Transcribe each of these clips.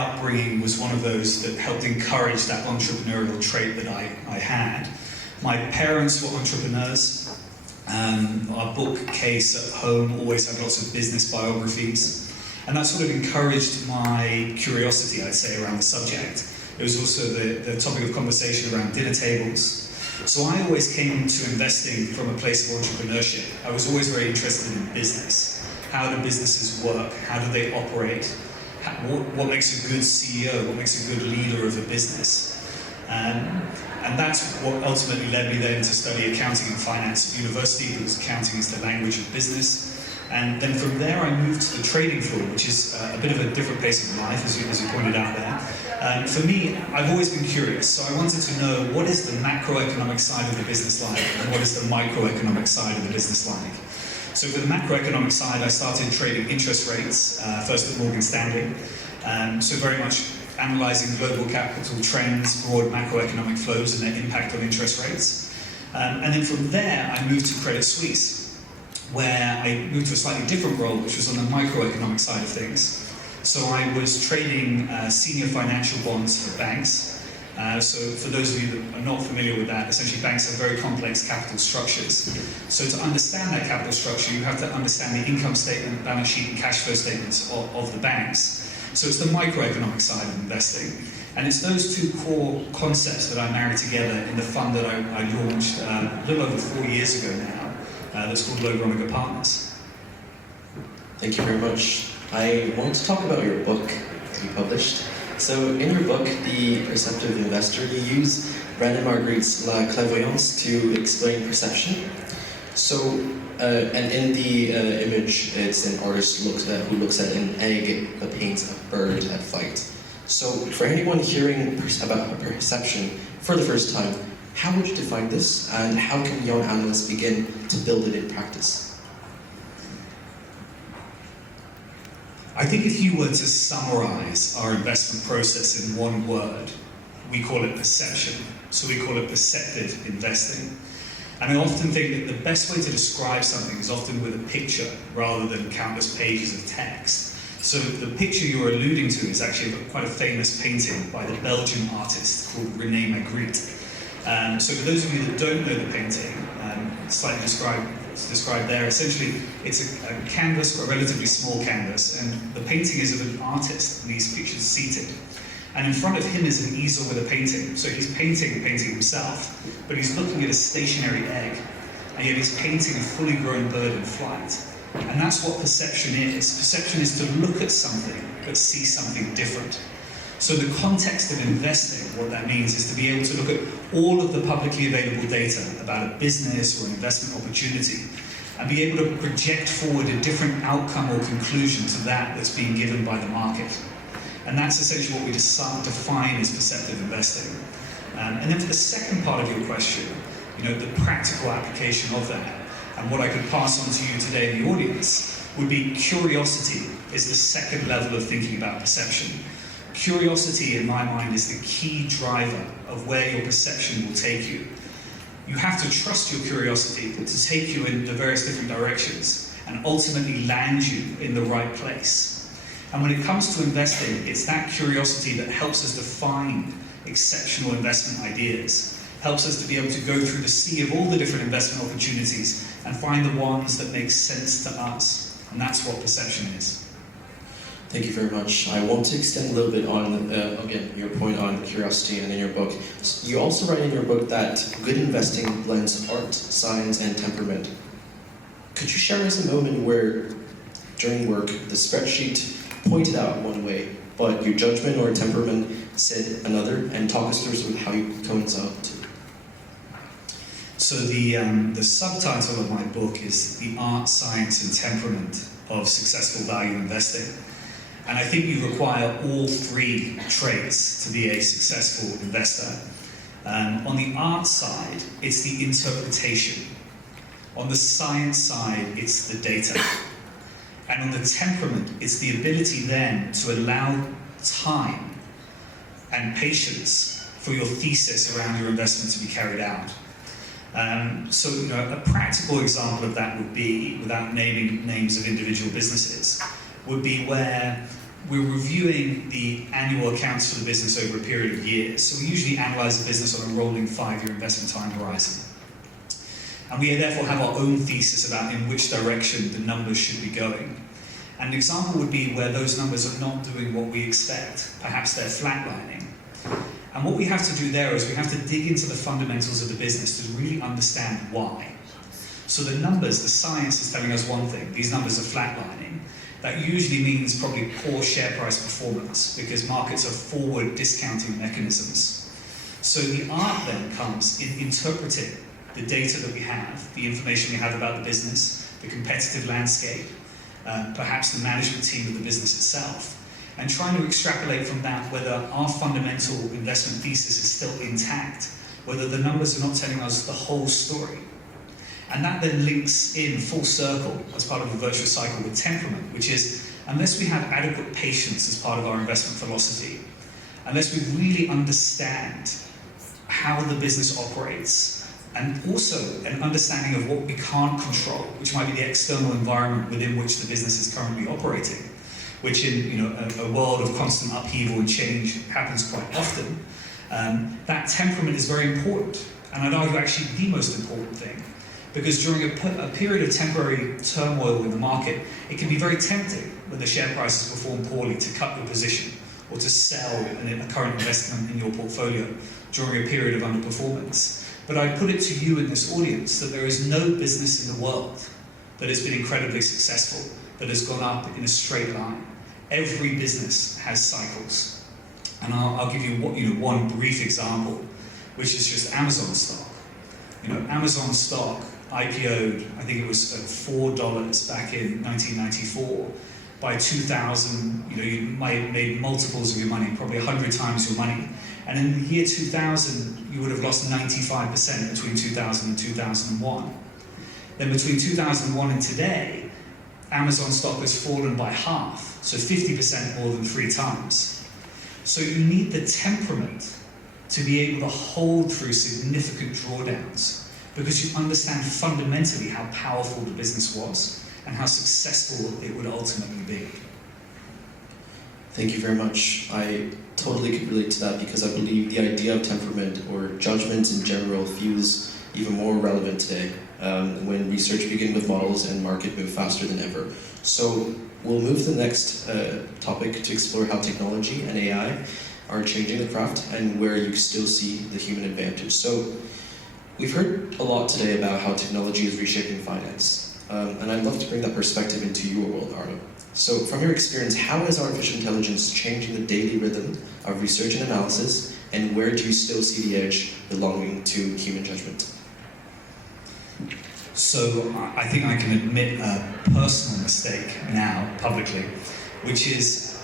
upbringing was one of those that helped encourage that entrepreneurial trait that I had. My parents were entrepreneurs. Our bookcase at home always had lots of business biographies, and that sort of encouraged my curiosity, I'd say, around the subject. It was also the topic of conversation around dinner tables. So I always came to investing from a place of entrepreneurship. I was always very interested in business. How do businesses work? How do they operate? What makes a good CEO? What makes a good leader of a business? And that's what ultimately led me then to study accounting and finance at university, because accounting is the language of business. And then from there I moved to the trading floor, which is a bit of a different pace of life, as you pointed out there. For me, I've always been curious, so I wanted to know what is the macroeconomic side of the business like, and what is the microeconomic side of the business like. So for the macroeconomic side, I started trading interest rates, first at Morgan Stanley. So very much analysing global capital trends, broad macroeconomic flows and their impact on interest rates. And then from there, I moved to Credit Suisse, where I moved to a slightly different role, which was on the microeconomic side of things. So I was trading senior financial bonds for banks. So for those of you that are not familiar with that, essentially banks have very complex capital structures. So to understand that capital structure, you have to understand the income statement, balance sheet and cash flow statements of the banks. So it's the microeconomic side of investing. And it's those two core concepts that I married together in the fund that I launched a little over 4 years ago now, that's called Loh-Gronager Partners. Thank you very much. I want to talk about your book that you published. So in your book, The Perceptive Investor, you use René Magritte's La Clairvoyance to explain perception. So, and in the image, it's an artist who looks at an egg but paints a bird at flight. So for anyone hearing about perception for the first time, how would you define this, and how can young analysts begin to build it in practice? I think if you were to summarize our investment process in one word, we call it perception. So we call it perceptive investing. And I often think that the best way to describe something is often with a picture rather than countless pages of text. So the picture you're alluding to is actually quite a famous painting by the Belgian artist called René Magritte. So for those of you that don't know the painting, slightly described there, essentially it's a canvas, a relatively small canvas, and the painting is of an artist, and he's pictured seated. And in front of him is an easel with a painting. So he's painting the painting himself, but he's looking at a stationary egg, and yet he's painting a fully grown bird in flight. And that's what perception is. Perception is to look at something, but see something different. So the context of investing, what that means is to be able to look at all of the publicly available data about a business or an investment opportunity, and be able to project forward a different outcome or conclusion to that that's being given by the market. And that's essentially what we define as perceptive investing. And then for the second part of your question, the practical application of that, and what I could pass on to you today in the audience, would be curiosity is the second level of thinking about perception. Curiosity, in my mind, is the key driver of where your perception will take you. You have to trust your curiosity to take you in the various different directions and ultimately land you in the right place. And when it comes to investing, it's that curiosity that helps us define exceptional investment ideas, helps us to be able to go through the sea of all the different investment opportunities and find the ones that make sense to us. And that's what perception is. Thank you very much. I want to extend a little bit on, again, your point on curiosity, and in your book. You also write in your book that good investing blends art, science, and temperament. Could you share with us a moment where, during work, the spreadsheet pointed out one way, but your judgment or temperament said another, and talk us through how you coincide the two? So the subtitle of my book is The Art, Science, and Temperament of Successful Value Investing. And I think you require all three traits to be a successful investor. On the art side, it's the interpretation. On the science side, it's the data. And on the temperament, it's the ability then to allow time and patience for your thesis around your investment to be carried out. So a practical example of that would be, without naming names of individual businesses, would be where we're reviewing the annual accounts for the business over a period of years. So we usually analyze the business on a rolling 5-year investment time horizon. And we therefore have our own thesis about in which direction the numbers should be going. And an example would be where those numbers are not doing what we expect. Perhaps they're flatlining. And what we have to do there is we have to dig into the fundamentals of the business to really understand why. So the numbers, the science is telling us one thing, these numbers are flatlining. That usually means probably poor share price performance because markets are forward discounting mechanisms. So the art then comes in interpreting the data that we have, the information we have about the business, the competitive landscape, perhaps the management team of the business itself, and trying to extrapolate from that whether our fundamental investment thesis is still intact, whether the numbers are not telling us the whole story. And that then links in full circle as part of a virtuous cycle with temperament, which is, unless we have adequate patience as part of our investment philosophy, unless we really understand how the business operates, and also an understanding of what we can't control, which might be the external environment within which the business is currently operating, which in a world of constant upheaval and change happens quite often. That temperament is very important, and I'd argue actually the most important thing. Because during a period of temporary turmoil in the market, it can be very tempting when the share prices perform poorly to cut your position or to sell a current investment in your portfolio during a period of underperformance. But I put it to you in this audience that there is no business in the world that has been incredibly successful, that has gone up in a straight line. Every business has cycles. And I'll give you one brief example, which is just Amazon stock. Amazon stock IPO'd, I think it was at $4 back in 1994. By 2000, you might have made multiples of your money, probably 100 times your money. And in the year 2000, you would have lost 95% between 2000 and 2001. Then between 2001 and today, Amazon stock has fallen by half, so 50% more than 3 times. So you need the temperament to be able to hold through significant drawdowns, because you understand fundamentally how powerful the business was and how successful it would ultimately be. Thank you very much. I totally could relate to that because I believe the idea of temperament or judgment in general feels even more relevant today when research begins with models and market move faster than ever. So we'll move to the next topic to explore how technology and AI are changing the craft and where you still see the human advantage. So we've heard a lot today about how technology is reshaping finance, and I'd love to bring that perspective into your world, Ardal. So from your experience, how is artificial intelligence changing the daily rhythm of research and analysis, and where do you still see the edge belonging to human judgment? So I think I can admit a personal mistake now, publicly, which is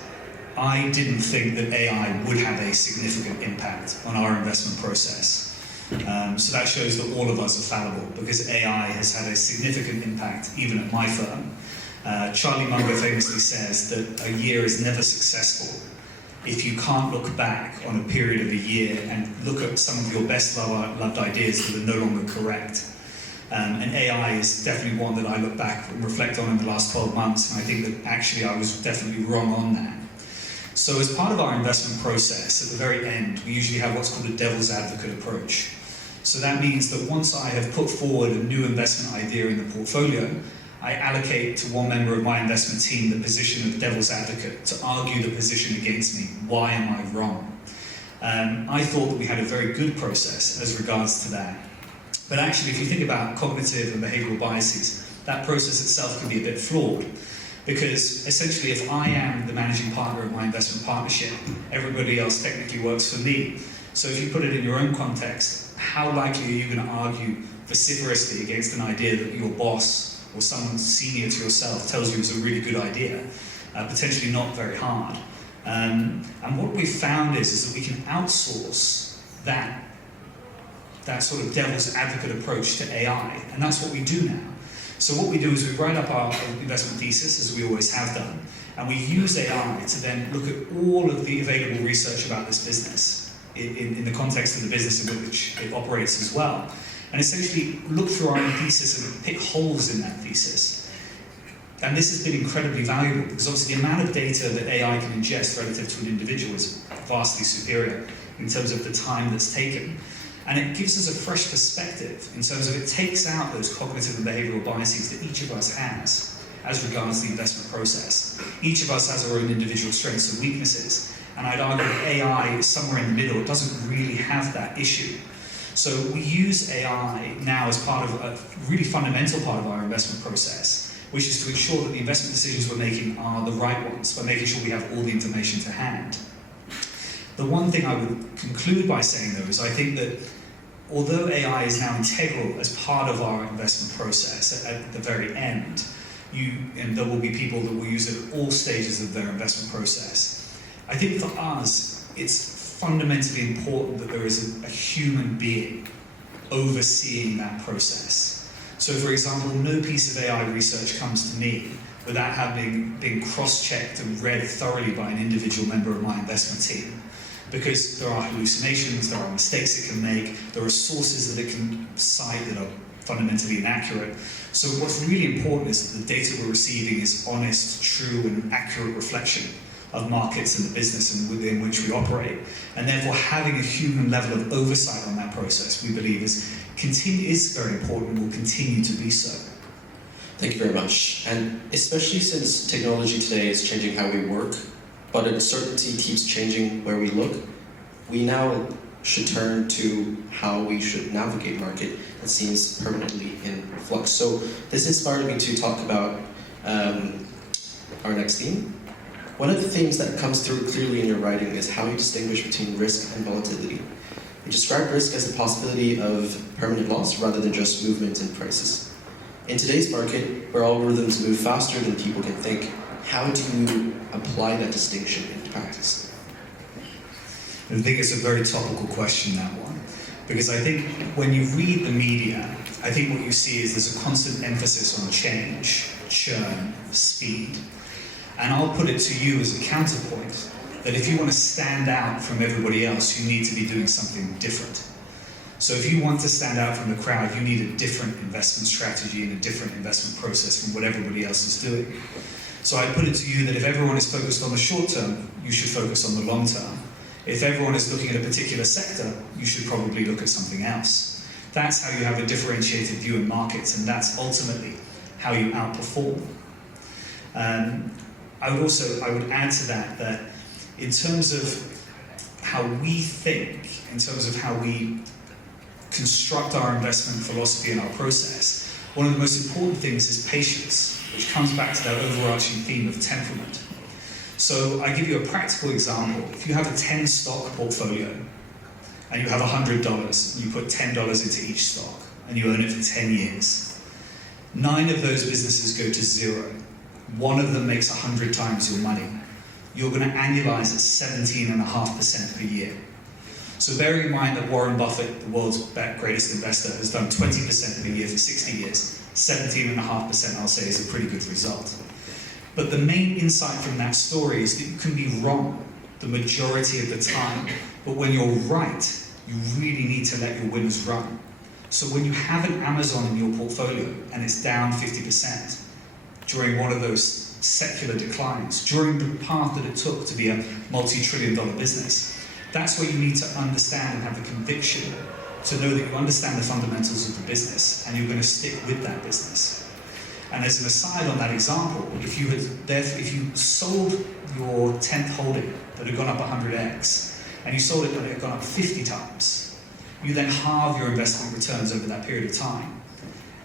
I didn't think that AI would have a significant impact on our investment process. So that shows that all of us are fallible, because AI has had a significant impact even at my firm. Charlie Munger famously says that a year is never successful if you can't look back on a period of a year and look at some of your best loved ideas that are no longer correct. And AI is definitely one that I look back and reflect on in the last 12 months, and I think that actually I was definitely wrong on that. So as part of our investment process, at the very end, we usually have what's called a devil's advocate approach. So that means that once I have put forward a new investment idea in the portfolio, I allocate to one member of my investment team the position of devil's advocate to argue the position against me. Why am I wrong? I thought that we had a very good process as regards to that. But actually, if you think about cognitive and behavioral biases, that process itself can be a bit flawed. Because essentially, if I am the managing partner of my investment partnership, everybody else technically works for me. So if you put it in your own context, how likely are you going to argue vociferously against an idea that your boss or someone senior to yourself tells you is a really good idea? Potentially not very hard. And what we've found is that we can outsource that sort of devil's advocate approach to AI, and that's what we do now. So what we do is we write up our investment thesis, as we always have done, and we use AI to then look at all of the available research about this business in the context of the business in which it operates as well, and essentially look through our own thesis and pick holes in that thesis. And this has been incredibly valuable because obviously the amount of data that AI can ingest relative to an individual is vastly superior in terms of the time that's taken. And it gives us a fresh perspective in terms of it takes out those cognitive and behavioral biases that each of us has as regards the investment process. Each of us has our own individual strengths and weaknesses. And I'd argue that AI is somewhere in the middle. It doesn't really have that issue. So we use AI now as part of a really fundamental part of our investment process, which is to ensure that the investment decisions we're making are the right ones, by making sure we have all the information to hand. The one thing I would conclude by saying, though, is I think that although AI is now integral as part of our investment process at the very end, and there will be people that will use it at all stages of their investment process, I think for us, it's fundamentally important that there is a human being overseeing that process. So for example, no piece of AI research comes to me without having been cross-checked and read thoroughly by an individual member of my investment team. Because there are hallucinations, there are mistakes it can make, there are sources that it can cite that are fundamentally inaccurate. So what's really important is that the data we're receiving is honest, true, and accurate reflection of markets and the business and within which we operate. And therefore having a human level of oversight on that process, we believe, is very important and will continue to be so. Thank you very much. And especially since technology today is changing how we work, but uncertainty keeps changing where we look, we now should turn to how we should navigate market that seems permanently in flux. So this inspired me to talk about our next theme. One of the themes that comes through clearly in your writing is how you distinguish between risk and volatility. You describe risk as the possibility of permanent loss rather than just movement in prices. In today's market, where algorithms move faster than people can think, how do you apply that distinction in practice? I think it's a very topical question, that one. Because I think when you read the media, I think what you see is there's a constant emphasis on change, churn, speed. And I'll put it to you as a counterpoint, that if you want to stand out from everybody else, you need to be doing something different. So if you want to stand out from the crowd, you need a different investment strategy and a different investment process from what everybody else is doing. So I put it to you that if everyone is focused on the short term, you should focus on the long term. If everyone is looking at a particular sector, you should probably look at something else. That's how you have a differentiated view in markets, and that's ultimately how you outperform. I would add to that in terms of how we think, in terms of how we construct our investment philosophy and our process, one of the most important things is patience, which comes back to that overarching theme of temperament. So I give you a practical example. If you have a 10-stock portfolio and you have $100 and you put $10 into each stock and you own it for 10 years, 9 of those businesses go to zero. 1 of them makes 100 times your money. You're going to annualize at 17.5% per year. So bearing in mind that Warren Buffett, the world's greatest investor, has done 20% per year for 60 years, 17.5% I'll say is a pretty good result. But the main insight from that story is that you can be wrong the majority of the time, but when you're right, you really need to let your winners run. So when you have an Amazon in your portfolio and it's down 50% during one of those secular declines, during the path that it took to be a multi-trillion-dollar business, that's where you need to understand and have the conviction to know that you understand the fundamentals of the business and you're going to stick with that business. And as an aside on that example, if you sold your 10th holding that had gone up 100x, and you sold it that it had gone up 50 times, you then halve your investment returns over that period of time.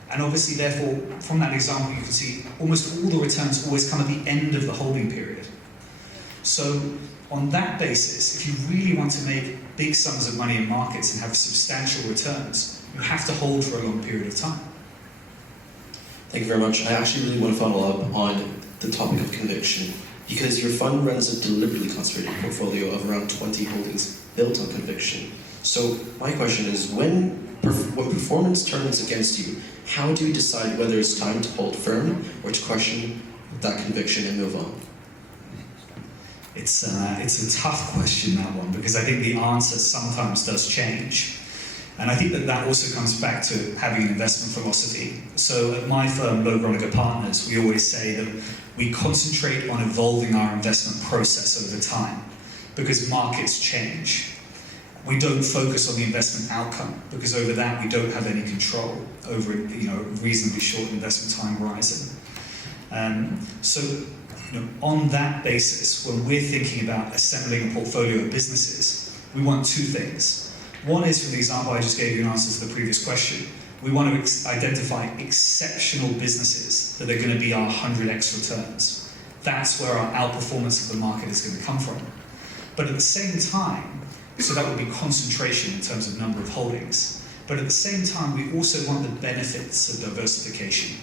And obviously, therefore, from that example, you can see almost all the returns always come at the end of the holding period. So on that basis, if you really want to make big sums of money in markets and have substantial returns, you have to hold for a long period of time. Thank you very much. I actually really want to follow up on the topic of conviction, because your fund runs a deliberately concentrated portfolio of around 20 holdings built on conviction. So my question is, when performance turns against you, how do you decide whether it's time to hold firm or to question that conviction and move on? It's a tough question, that one, because I think the answer sometimes does change. And I think that that also comes back to having an investment philosophy. So at my firm, Loh-Gronager Partners, we always say that we concentrate on evolving our investment process over time because markets change. We don't focus on the investment outcome because over that we don't have any control over a reasonably short investment time horizon. On that basis, when we're thinking about assembling a portfolio of businesses, we want two things. One is, from the example I just gave you in answer to the previous question, we want to identify exceptional businesses that are going to be our 100x returns. That's where our outperformance of the market is going to come from. But at the same time, so that would be concentration in terms of number of holdings, but at the same time we also want the benefits of diversification.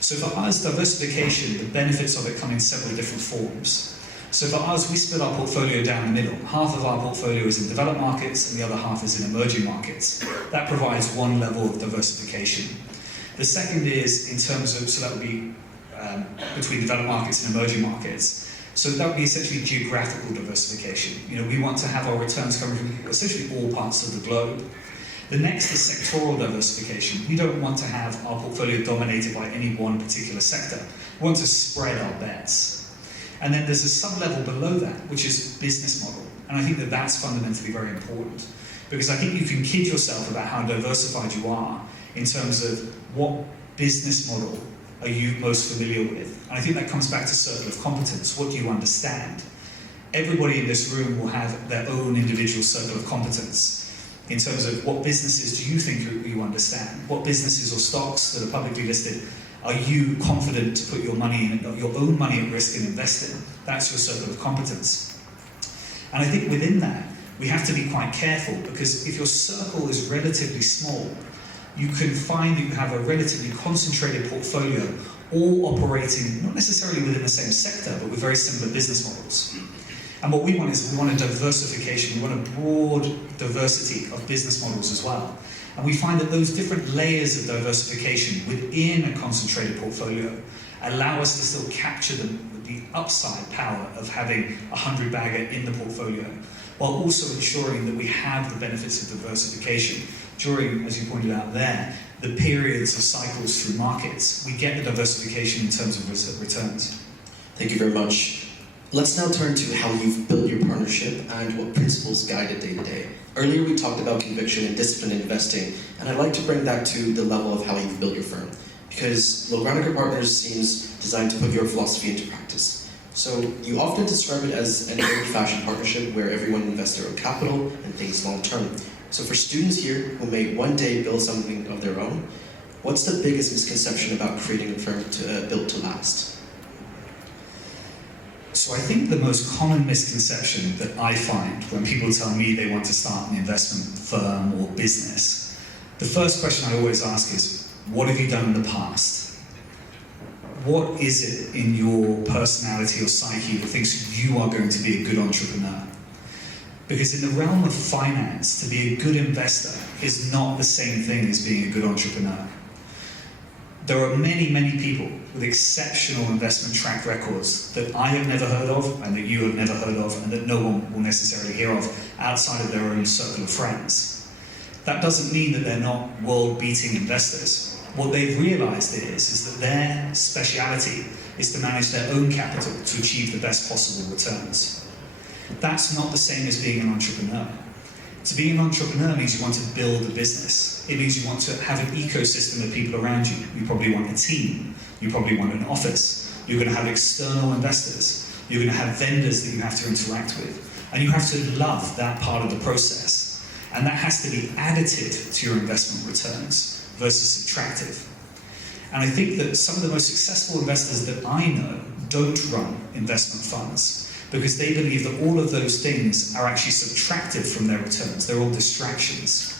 So for us, diversification, the benefits of it come in several different forms. So for us, we split our portfolio down the middle. Half of our portfolio is in developed markets and the other half is in emerging markets. That provides one level of diversification. The second is in terms of, so that would be between developed markets and emerging markets. So that would be essentially geographical diversification. We want to have our returns coming from essentially all parts of the globe. The next is sectoral diversification. We don't want to have our portfolio dominated by any one particular sector. We want to spread our bets. And then there's a sub-level below that, which is business model. And I think that that's fundamentally very important. Because I think you can kid yourself about how diversified you are in terms of what business model are you most familiar with. And I think that comes back to circle of competence. What do you understand? Everybody in this room will have their own individual circle of competence in terms of what businesses do you think you understand? What businesses or stocks that are publicly listed are you confident to put your money in, your own money at risk and invest in? That's your circle of competence. And I think within that, we have to be quite careful, because if your circle is relatively small, you can find that you have a relatively concentrated portfolio, all operating not necessarily within the same sector, but with very similar business models. And what we want is, we want a diversification, we want a broad diversity of business models as well. And we find that those different layers of diversification within a concentrated portfolio allow us to still capture the upside power of having a 100-bagger in the portfolio, while also ensuring that we have the benefits of diversification during, as you pointed out there, the periods of cycles through markets. We get the diversification in terms of returns. Thank you very much. Let's now turn to how you've built your partnership and what principles guide it day to day. Earlier we talked about conviction and discipline in investing, and I'd like to bring that to the level of how you've built your firm, because Loh-Gronager Partners seems designed to put your philosophy into practice. So you often describe it as an old-fashioned partnership where everyone invests their own capital and thinks long-term. So for students here who may one day build something of their own, what's the biggest misconception about creating a firm built to last? So I think the most common misconception that I find when people tell me they want to start an investment firm or business, the first question I always ask is, what have you done in the past? What is it in your personality or psyche that thinks you are going to be a good entrepreneur? Because in the realm of finance, to be a good investor is not the same thing as being a good entrepreneur. There are many, many people with exceptional investment track records that I have never heard of, and that you have never heard of, and that no one will necessarily hear of outside of their own circle of friends. That doesn't mean that they're not world-beating investors. What they've realized is that their speciality is to manage their own capital to achieve the best possible returns. That's not the same as being an entrepreneur. To be an entrepreneur means you want to build a business. It means you want to have an ecosystem of people around you. You probably want a team. You probably want an office. You're going to have external investors. You're going to have vendors that you have to interact with. And you have to love that part of the process. And that has to be additive to your investment returns versus subtractive. And I think that some of the most successful investors that I know don't run investment funds, because they believe that all of those things are actually subtracted from their returns. They're all distractions.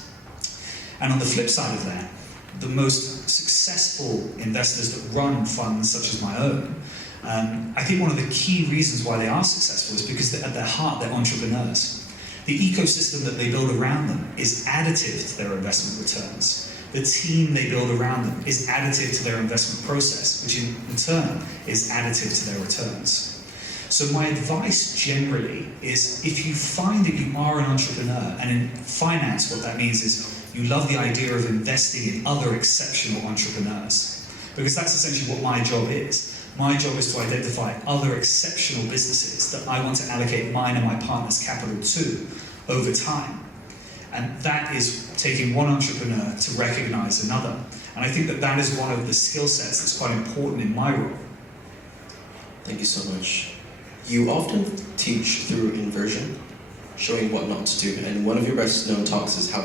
And on the flip side of that, the most successful investors that run funds such as my own, I think one of the key reasons why they are successful is because at their heart, they're entrepreneurs. The ecosystem that they build around them is additive to their investment returns. The team they build around them is additive to their investment process, which in turn is additive to their returns. So my advice generally is, if you find that you are an entrepreneur, and in finance what that means is You love the idea of investing in other exceptional entrepreneurs. Because that's essentially what my job is. My job is to identify other exceptional businesses that I want to allocate mine and my partner's capital to over time. And that is taking one entrepreneur to recognize another. And I think that that is one of the skill sets that's quite important in my role. Thank you so much. You often teach through inversion, showing what not to do. And one of your best known talks is how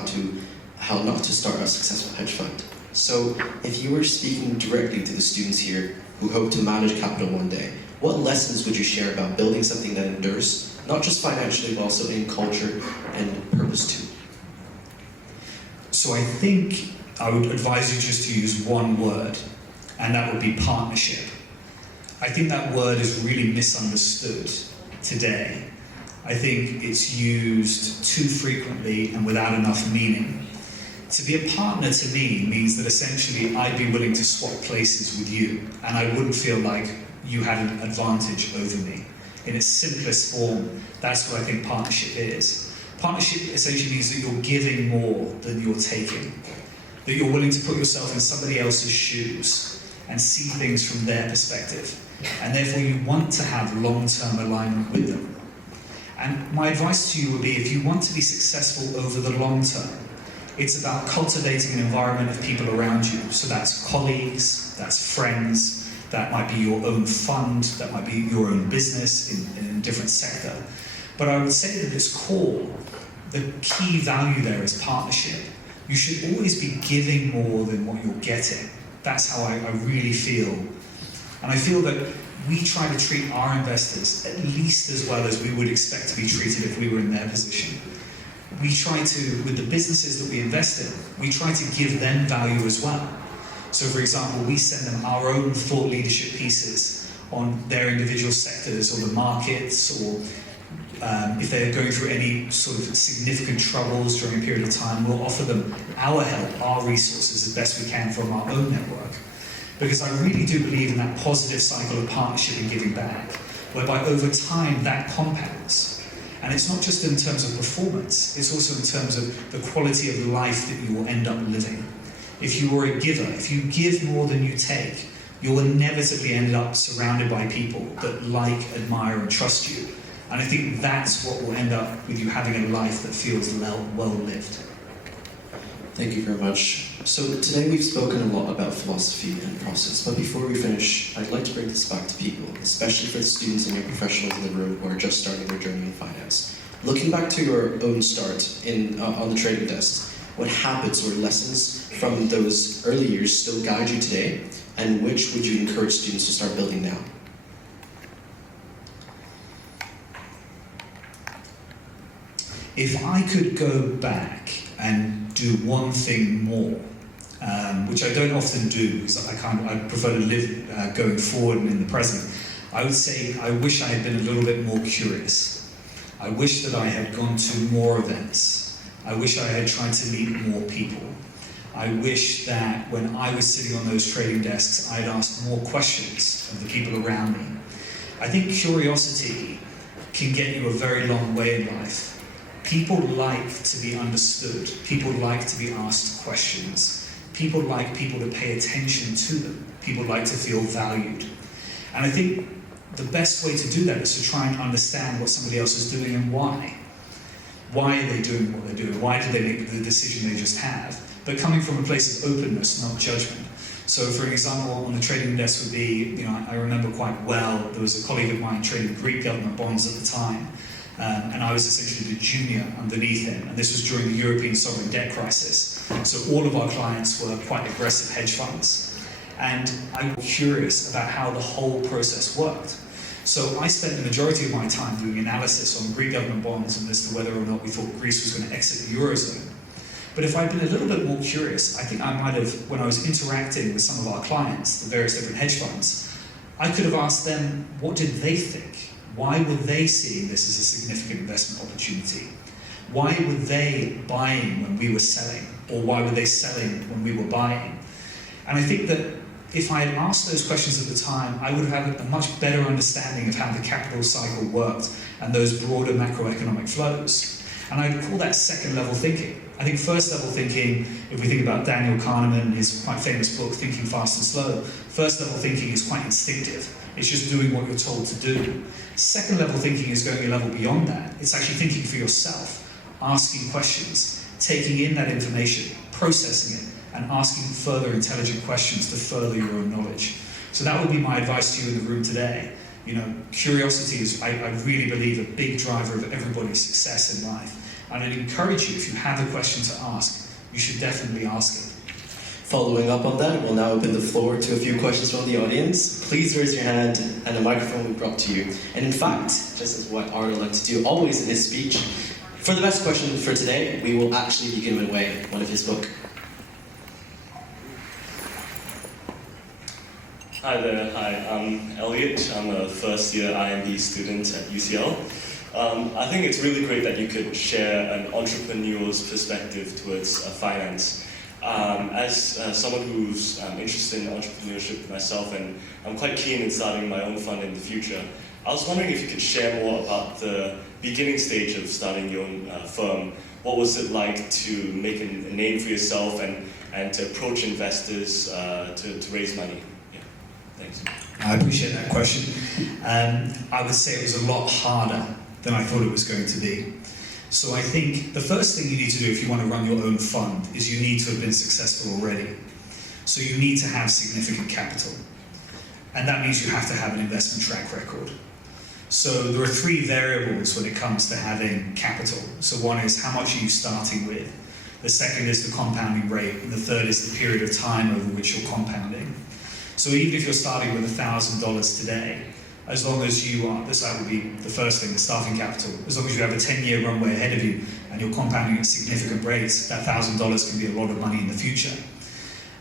not to start a successful hedge fund. So if you were speaking directly to the students here who hope to manage capital one day, what lessons would you share about building something that endures, not just financially, but also in culture and purpose too? So I think I would advise you just to use one word, and that would be partnership. I think that word is really misunderstood today. I think it's used too frequently and without enough meaning. To be a partner to me means that essentially I'd be willing to swap places with you, and I wouldn't feel like you had an advantage over me. In its simplest form, that's what I think partnership is. Partnership essentially means that you're giving more than you're taking, that you're willing to put yourself in somebody else's shoes and see things from their perspective, and therefore you want to have long-term alignment with them. And my advice to you would be, if you want to be successful over the long term, it's about cultivating an environment of people around you. So that's colleagues, that's friends, that might be your own fund, that might be your own business in a different sector. But I would say that at its core, the key value there is partnership. You should always be giving more than what you're getting. That's how I really feel. And I feel that we try to treat our investors at least as well as we would expect to be treated if we were in their position. We try to, with the businesses that we invest in, we try to give them value as well. So for example, we send them our own thought leadership pieces on their individual sectors or the markets, or if they're going through any sort of significant troubles during a period of time, we'll offer them our help, our resources as best we can from our own network. Because I really do believe in that positive cycle of partnership and giving back, whereby over time that compounds. And it's not just in terms of performance, it's also in terms of the quality of life that you will end up living. If you are a giver, if you give more than you take, you'll inevitably end up surrounded by people that like, admire, and trust you. And I think that's what will end up with you having a life that feels well lived. Thank you very much. So today we've spoken a lot about philosophy and process, but before we finish, I'd like to bring this back to people, especially for the students and young professionals in the room who are just starting their journey in finance. Looking back to your own start on the trading desk, what habits or lessons from those early years still guide you today, and which would you encourage students to start building now? If I could go back and do one thing more, which I don't often do because I prefer to live going forward and in the present, I would say I wish I had been a little bit more curious. I wish that I had gone to more events. I wish I had tried to meet more people. I wish that when I was sitting on those trading desks, I'd asked more questions of the people around me. I think curiosity can get you a very long way in life. People like to be understood. People like to be asked questions. People like people to pay attention to them. People like to feel valued. And I think the best way to do that is to try and understand what somebody else is doing and why. Why are they doing what they're doing? Why did they make the decision they just have? But coming from a place of openness, not judgment. So for example, on the trading desk would be, I remember quite well, there was a colleague of mine trading Greek government bonds at the time. And I was essentially the junior underneath him, and this was during the European sovereign debt crisis. So all of our clients were quite aggressive hedge funds, and I was curious about how the whole process worked. So I spent the majority of my time doing analysis on Greek government bonds and as to whether or not we thought Greece was going to exit the Eurozone. But if I'd been a little bit more curious, I think I might have, when I was interacting with some of our clients, the various different hedge funds, I could have asked them, what did they think? Why were they seeing this as a significant investment opportunity? Why were they buying when we were selling? Or why were they selling when we were buying? And I think that if I had asked those questions at the time, I would have had a much better understanding of how the capital cycle worked and those broader macroeconomic flows. And I call that second level thinking. I think first level thinking, if we think about Daniel Kahneman and his quite famous book, Thinking Fast and Slow, first level thinking is quite instinctive. It's just doing what you're told to do. Second level thinking is going a level beyond that. It's actually thinking for yourself, asking questions, taking in that information, processing it, and asking further intelligent questions to further your own knowledge. So that would be my advice to you in the room today. You know, curiosity is, I really believe, a big driver of everybody's success in life. And I'd encourage you, if you have a question to ask, you should definitely ask it. Following up on that, we'll now open the floor to a few questions from the audience. Please raise your hand and a microphone will be brought to you. And in fact, just as what Ardal likes to do always in his speech, for the best question for today, we will actually be giving away one of his books. Hi there, I'm Elliot. I'm a first year IMB student at UCL. I think it's really great that you could share an entrepreneur's perspective towards finance. As someone who's interested in entrepreneurship myself, and I'm quite keen in starting my own fund in the future, I was wondering if you could share more about the beginning stage of starting your own firm. What was it like to make a name for yourself and to approach investors to raise money? Thanks. I appreciate that question. I would say it was a lot harder than I thought it was going to be. So I think the first thing you need to do if you want to run your own fund is you need to have been successful already. So you need to have significant capital. And that means you have to have an investment track record. So there are three variables when it comes to having capital. So one is how much are you starting with? The second is the compounding rate. And the third is the period of time over which you're compounding. So even if you're starting with $1,000 today, as long as you are, that would be the first thing, the starting capital. As long as you have a 10-year runway ahead of you and you're compounding at significant rates, that $1,000 can be a lot of money in the future.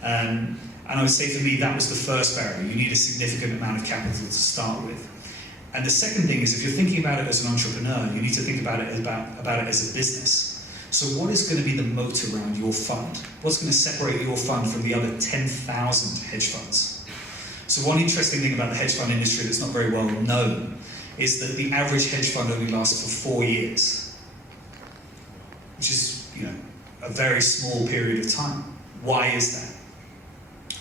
And I would say for me, that was the first barrier. You need a significant amount of capital to start with. And the second thing is, if you're thinking about it as an entrepreneur, you need to think about it as a business. So what is going to be the moat around your fund? What's going to separate your fund from the other 10,000 hedge funds? So one interesting thing about the hedge fund industry that's not very well known is that the average hedge fund only lasts for 4 years, which is, a very small period of time. Why is that?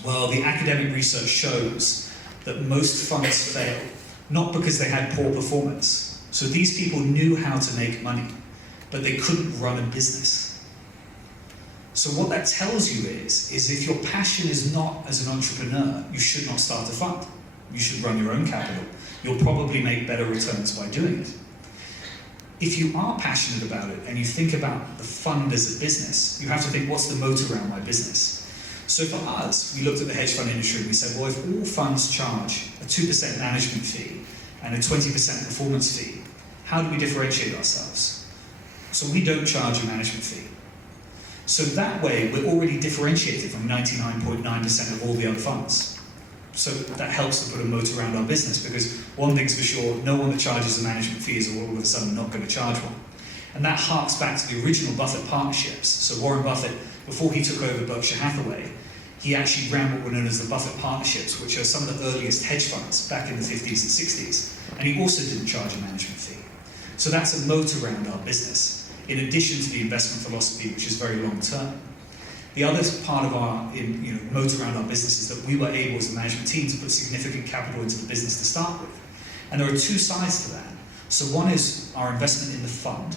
Well, the academic research shows that most funds fail, not because they had poor performance. So these people knew how to make money, but they couldn't run a business. So what that tells you is if your passion is not as an entrepreneur, you should not start a fund. You should run your own capital. You'll probably make better returns by doing it. If you are passionate about it and you think about the fund as a business, you have to think, what's the moat around my business? So for us, we looked at the hedge fund industry and we said, well, if all funds charge a 2% management fee and a 20% performance fee, how do we differentiate ourselves? So we don't charge a management fee. So that way, we're already differentiated from 99.9% of all the other funds. So that helps to put a moat around our business, because one thing's for sure, no one that charges a management fee is all of a sudden not going to charge one. And that harks back to the original Buffett partnerships. So Warren Buffett, before he took over Berkshire Hathaway, he actually ran what were known as the Buffett partnerships, which are some of the earliest hedge funds back in the 50s and 60s. And he also didn't charge a management fee. So that's a moat around our business, in addition to the investment philosophy, which is very long-term. The other part of our moat around our business is that we were able, as a management team, to put significant capital into the business to start with. And there are two sides to that. So one is our investment in the fund,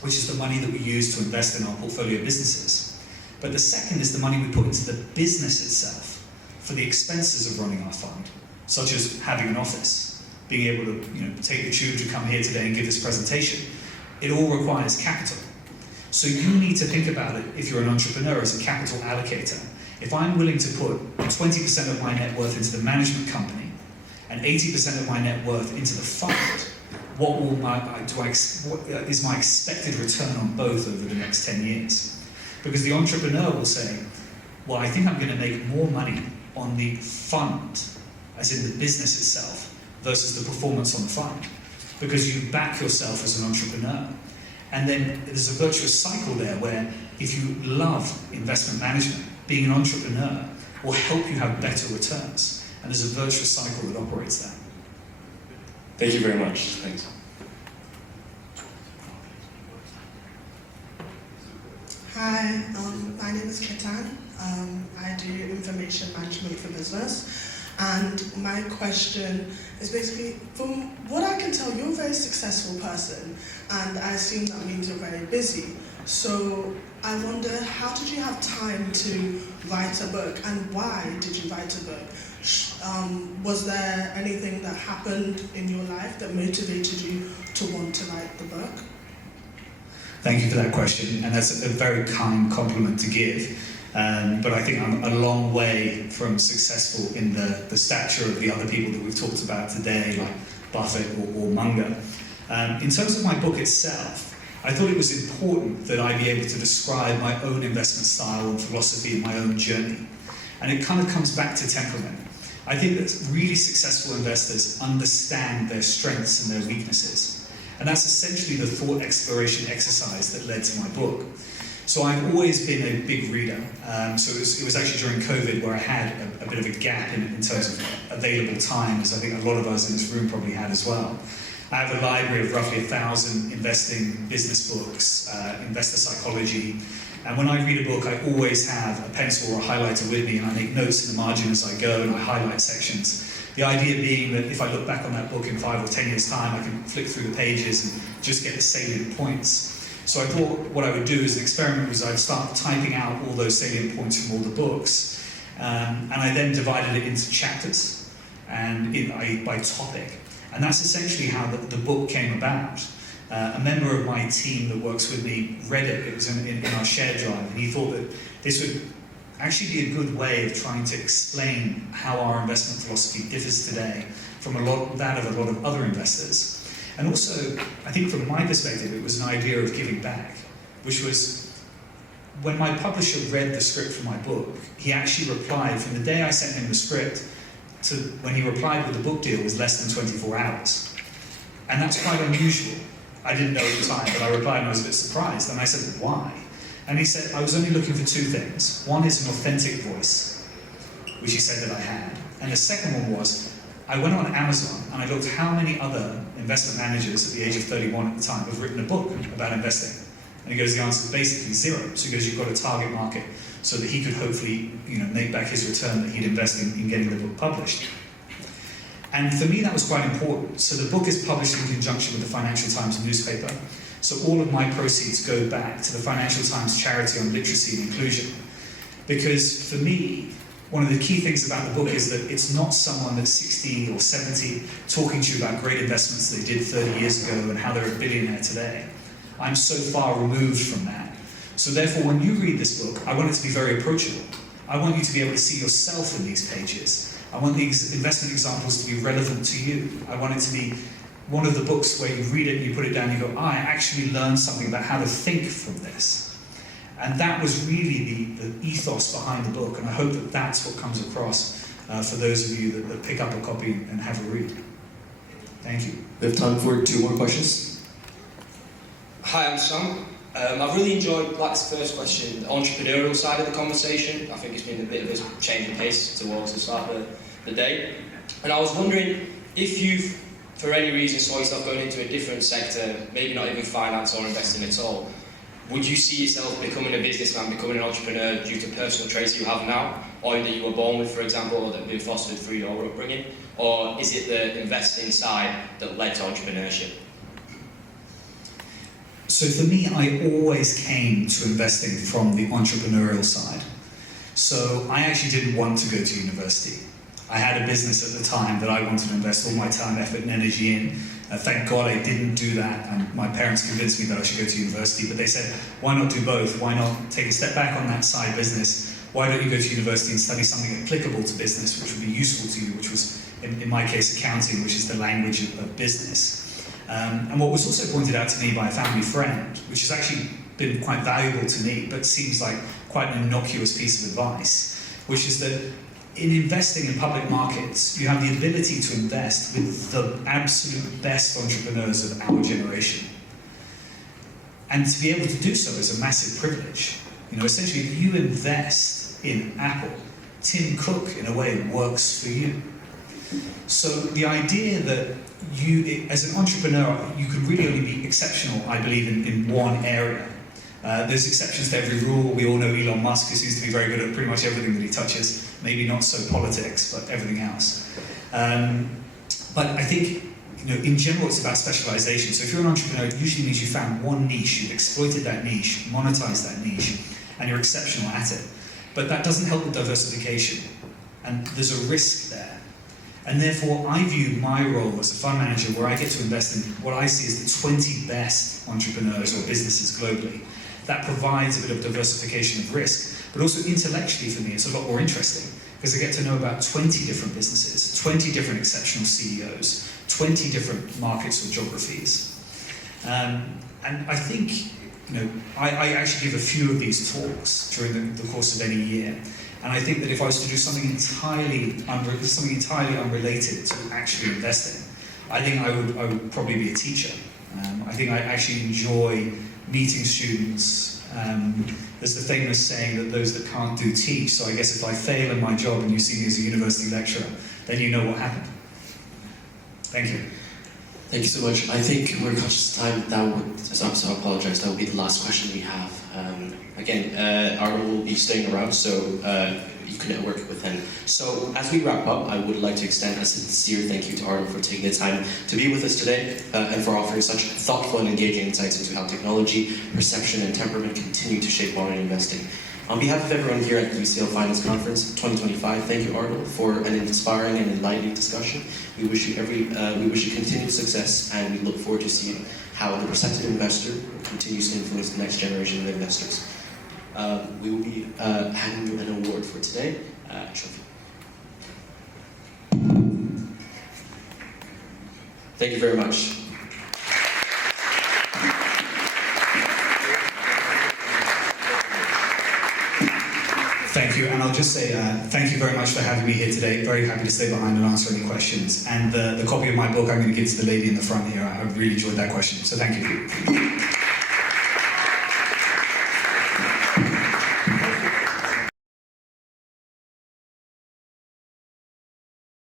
which is the money that we use to invest in our portfolio businesses. But the second is the money we put into the business itself for the expenses of running our fund, such as having an office, being able to take the tube to come here today and give this presentation. It all requires capital. So you need to think about it, if you're an entrepreneur, as a capital allocator. If I'm willing to put 20% of my net worth into the management company and 80% of my net worth into the fund, what is my expected return on both over the next 10 years? Because the entrepreneur will say, well, I think I'm going to make more money on the fund, as in the business itself, versus the performance on the fund. Because you back yourself as an entrepreneur. And then there's a virtuous cycle there where if you love investment management, being an entrepreneur will help you have better returns. And there's a virtuous cycle that operates there. Thank you very much. Thanks. Hi, my name is Ketan. I do information management for business. And my question is basically, from what I can tell, you're a very successful person, and I assume that means you're very busy. So I wonder, how did you have time to write a book, and why did you write a book? Was there anything that happened in your life that motivated you to want to write the book? Thank you for that question, and that's a very kind compliment to give. But I think I'm a long way from successful in the stature of the other people that we've talked about today, like Buffett or Munger. In terms of my book itself, I thought it was important that I be able to describe my own investment style and philosophy and my own journey. And it kind of comes back to temperament. I think that really successful investors understand their strengths and their weaknesses. And that's essentially the thought exploration exercise that led to my book. So I've always been a big reader. So it was actually during COVID where I had a bit of a gap in terms of available time, as I think a lot of us in this room probably had as well. I have a library of roughly 1,000 investing business books, investor psychology, and when I read a book, I always have a pencil or a highlighter with me, and I make notes in the margin as I go, and I highlight sections. The idea being that if I look back on that book in 5 or 10 years' time, I can flick through the pages and just get the salient points. So I thought what I would do as an experiment was I'd start typing out all those salient points from all the books, and I then divided it into chapters and by topic. And that's essentially how the book came about. A member of my team that works with me read it. It was in our shared drive, and he thought that this would actually be a good way of trying to explain how our investment philosophy differs today from that of a lot of other investors. And also, I think from my perspective, it was an idea of giving back, which was when my publisher read the script for my book, he actually replied from the day I sent him the script to when he replied with the book deal was less than 24 hours. And that's quite unusual. I didn't know at the time, but I replied and I was a bit surprised. And I said, why? And he said, I was only looking for 2 things. One is an authentic voice, which he said that I had. And the second one was, I went on Amazon and I looked how many other investment managers at the age of 31 at the time have written a book about investing. And he goes, the answer is basically 0. So he goes, you've got a target market so that he could hopefully, make back his return that he'd invest in getting the book published. And for me, that was quite important. So the book is published in conjunction with the Financial Times newspaper. So all of my proceeds go back to the Financial Times charity on literacy and inclusion. Because for me, one of the key things about the book is that it's not someone that's 60 or 70 talking to you about great investments they did 30 years ago and how they're a billionaire today. I'm so far removed from that. So therefore, when you read this book, I want it to be very approachable. I want you to be able to see yourself in these pages. I want these investment examples to be relevant to you. I want it to be one of the books where you read it and you put it down and you go, I actually learned something about how to think from this. And that was really the ethos behind the book, and I hope that that's what comes across for those of you that pick up a copy and have a read. Thank you. We have time for 2 more questions. Hi, I'm Sam. I've really enjoyed, like this first question, the entrepreneurial side of the conversation. I think it's been a bit of a change of pace towards the start of the day. And I was wondering if you've, for any reason, saw yourself going into a different sector, maybe not even finance or investing at all, would you see yourself becoming a businessman, becoming an entrepreneur due to personal traits you have now, or that you were born with, for example, or that have been fostered through your upbringing? Or is it the investing side that led to entrepreneurship? So for me, I always came to investing from the entrepreneurial side. So I actually didn't want to go to university. I had a business at the time that I wanted to invest all my time, effort and energy in. Thank God I didn't do that, and my parents convinced me that I should go to university, but they said, why not do both? Why not take a step back on that side business? Why don't you go to university and study something applicable to business, which would be useful to you, which was, in my case, accounting, which is the language of business. And what was also pointed out to me by a family friend, which has actually been quite valuable to me, but seems like quite an innocuous piece of advice, which is that in investing in public markets, you have the ability to invest with the absolute best entrepreneurs of our generation. And to be able to do so is a massive privilege. Essentially, if you invest in Apple, Tim Cook, in a way, works for you. So the idea that you, as an entrepreneur, you can really only be exceptional, I believe, in one area. There's exceptions to every rule. We all know Elon Musk, who seems to be very good at pretty much everything that he touches. Maybe not so politics, but everything else. But I think, in general, it's about specialization. So if you're an entrepreneur, it usually means you found one niche, you've exploited that niche, monetized that niche, and you're exceptional at it. But that doesn't help with diversification, and there's a risk there. And therefore, I view my role as a fund manager where I get to invest in what I see as the 20 best entrepreneurs or businesses globally. That provides a bit of diversification of risk, but also intellectually for me, it's a lot more interesting because I get to know about 20 different businesses, 20 different exceptional CEOs, 20 different markets or geographies. And I think, I actually give a few of these talks during the course of any year. And I think that if I was to do something entirely unrelated to actually investing, I think I would probably be a teacher. I think I actually enjoy meeting students. There's the famous saying that those that can't do teach. So I guess if I fail in my job and you see me as a university lecturer, then you know what happened. Thank you. Thank you so much. I think we're conscious of time. I apologize. That will be the last question we have. Again, Ardal will be staying around, so you can network with him. So as we wrap up, I would like to extend a sincere thank you to Ardal for taking the time to be with us today and for offering such thoughtful and engaging insights into how technology, perception, and temperament continue to shape modern investing. On behalf of everyone here at the UCL Finance Conference 2025, thank you, Ardal, for an inspiring and enlightening discussion. We wish you continued success, and we look forward to seeing how the Perceptive investor continues to influence the next generation of investors. We will be handing you an award for today. Thank you very much. Thank you, and I'll just say thank you very much for having me here today. Very happy to stay behind and answer any questions. And the copy of my book I'm going to give to the lady in the front here. I really enjoyed that question, so thank you.